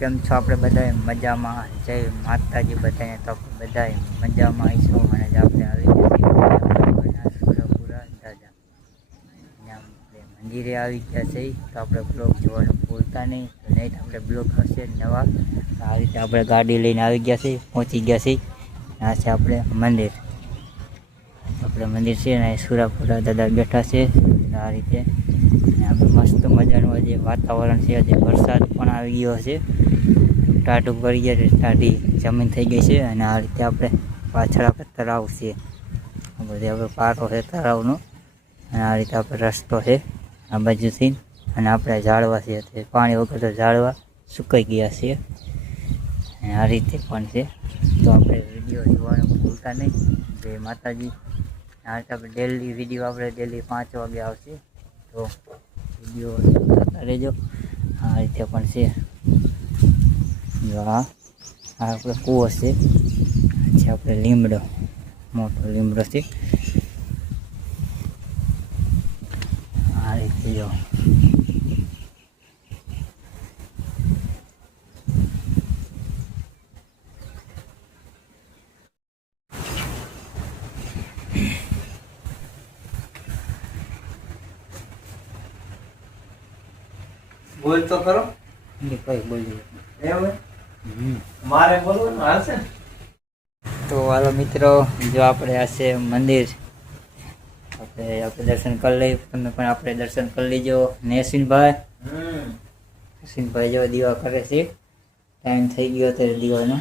કેમ છો? આપણે બધા મજામાં. જય માતાજી બધાને. તો આપણે બધા મજામાં આવીશું અને આપણે આવી ગયા સુરપુરા દાદા મંદિરે આવી ગયા છે. તો આપણે બ્લોગ જોવાનું ભૂલતા નહીં. તો નહીં તો આપણે બ્લોગ હશે નવા. આ રીતે આપણે ગાડી લઈને આવી ગયા છે, પહોંચી ગયા છે. આ છે આપણે મંદિર. આપણે મંદિર છે ને સુરપુરા દાદા બેઠા છે આ રીતે. મસ્ત મજાનું જે વાતાવરણ છે, આજે વરસાદ પણ આવી ગયો છે. ટાઢું પડી ગયા છે, ટાઢી જમીન થઈ ગઈ છે. અને આ રીતે આપણે પાછળ આપણે તળાવ છે, આ બધી આપણે પારો છે તળાવનો. અને આ રીતે આપણે રસ્તો છે આ બાજુથી. અને આપણે ઝાડવા છે, તે પાણી વગર તો ઝાડવા સુકાઈ ગયા છે. અને આ રીતે પણ છે. તો આપણે વિડીયો જોવાનું ભૂલતા નહીં. જય માતાજી. આ રીતે આપણે ડેલી વિડીયો આપણે ડેલી 5 વાગે આવશે. તો વિડીયો જોતા રહેજો. આ રીતે પણ છે. જો આ આપણે કૂવો છે, આપણે લીમડો, મોટો લીમડો છે. આ રીતે જો બોલ તો કરો. કઈ બોલી એવું મારે બોલવાનું હાલશે. તો હાલો મિત્રો, જો આપણે આ છે મંદિર. આપણે દર્શન કરી લઈએ. તમે પણ આપણે દર્શન કરી લેજો. નેસિનભાઈ જો દીવા કરે છે. ટાઈમ થઈ ગયો ત્યારે દીવાનો.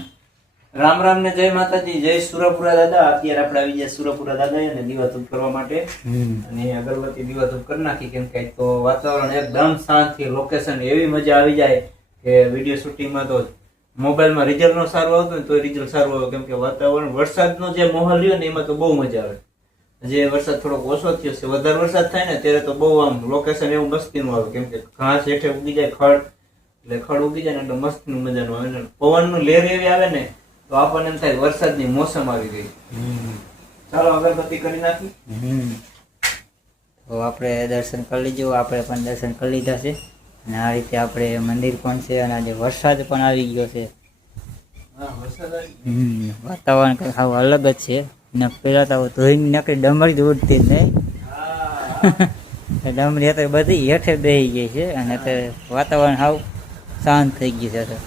રામ રામ ને જય માતાજી, જય સુરપુરા દાદા. અત્યારે આપણે આવી ગયા સુરપુરા દાદા અને દીવા ધૂપ કરવા માટે. અને અગરબત્તી દીવા ધૂપ કરી નાખી, કેમ કે તો વાતાવરણ એકદમ શાંત છે. લોકેશન એવી મજા આવી જાય કે વિડીયો શૂટિંગમાં તો મોબાઈલમાં રિઝલ્ટ નો સારું આવતું ને તો રિઝલ્ટ સારું આવે, કેમ કે વાતાવરણ વરસાદનો જે માહોલ રહ્યો ને એમાં તો બહુ મજા આવે. જે વરસાદ થોડોક ઓછો થયો છે, વધારે વરસાદ થાય ને ત્યારે તો બહુ આમ લોકેશન એવું મસ્તીનું આવે, કેમ કે ઘાસ હેઠે ઉગી જાય, ખડ એટલે ખડ ઉગી જાય ને એટલે મસ્તીનું મજાનું આવે. પવનનું લહેર એવી આવે ને તો આપણને એમ થાય વરસાદની મોસમ આવી ગઈ. ચાલો અગરબત્તી કરી નાખી. તો આપણે દર્શન કરી લીધું. આપણે પણ દર્શન કરી લીધા છે. અને આ રીતે આપણે મંદિર પણ છે. અને આજે વરસાદ પણ આવી ગયો છે. વાતાવરણ કંઈક આવું અલગ જ છે. ને પેલા તો ધોઈને નકરી ડમરી જ ઉડતી જ નહીં. ડમરી અત્યારે બધી હેઠે બેસી ગઈ છે. અને અત્યારે વાતાવરણ સાવ શાંત થઈ ગયું છે.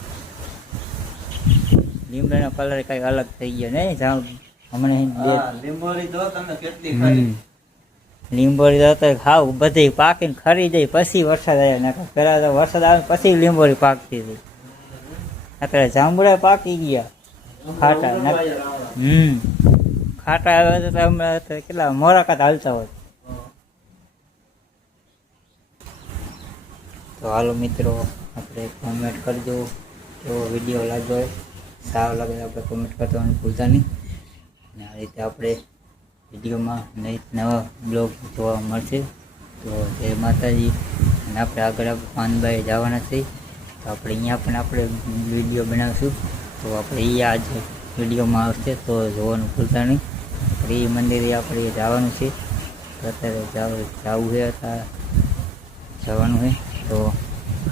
લીમડાનો કલર કઈ અલગ થઈ ગયો નહીં. હમણાં લીંબોળી જો તમે કેટલી ખરી. લીંબોળી તો ખાવ બધી પાકીને ખરી જાય પછી વરસાદ આવ્યો. પેલા તો વરસાદ આવે પછી લીંબોળી પાકતી હતી. અત્યારે જાંબુડા પાકી ગયા. ખાટા ખાટા આવ્યા તો હમણાં કેટલા મોરાકાત હાલતા હોય. તો હાલો મિત્રો, આપણે કોમેન્ટ કરજો કેવો વિડીયો લાગ્યો હોય. સારો લાગે આપણે કોમેન્ટ કરવાનું ભૂલતા નહીં. અને આ રીતે આપણે વિડીયોમાં નવા બ્લોગ જોવા મળશે. તો જય માતાજી. અને આપણે આગળ પાનબાઈ જવાના છીએ. તો આપણે અહીંયા પણ આપણે વિડીયો બનાવીશું. તો આપણે એ આજ વિડીયોમાં આવશે, તો જોવાનું ભૂલતા નહીં. એ મંદિરે આપણે જવાનું છે. તો અત્યારે જવું છે, જવાનું છે. તો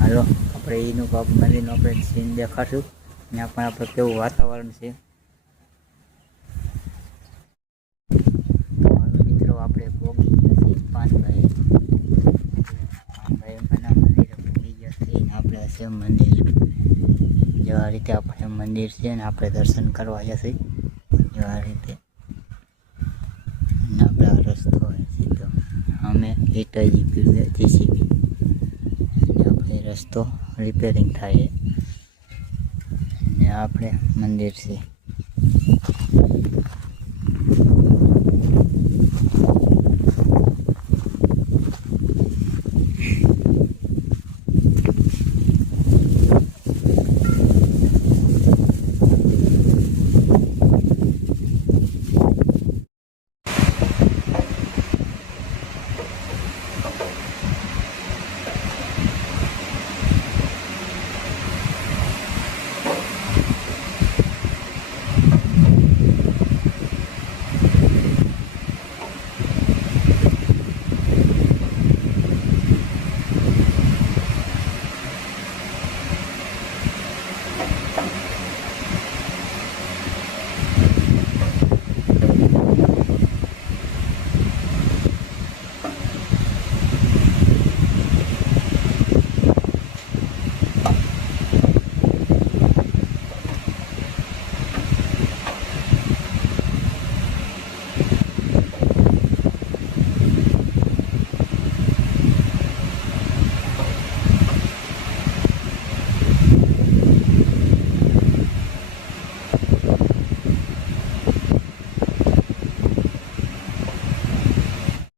હાલો આપણે એનું મંદિરનું આપણે સીન દેખાડશું. ત્યાં પણ આપણે કેવું વાતાવરણ છે. મિત્રો આપણે પોગી ગયા છીએ પાનભાઈ મંદિરે પોગી ગયા છીએ. આપણે છે મંદિર. જો આ રીતે આપણે મંદિર છે ને આપણે દર્શન કરવા આવ્યા છીએ. જો આ રીતે આપણે આ રસ્તો હોય સીધો અમે હિટાજી પીડ્યું જીસીબી. આપણે રસ્તો રિપેરિંગ થાય. ને આપણે મંદિર છે.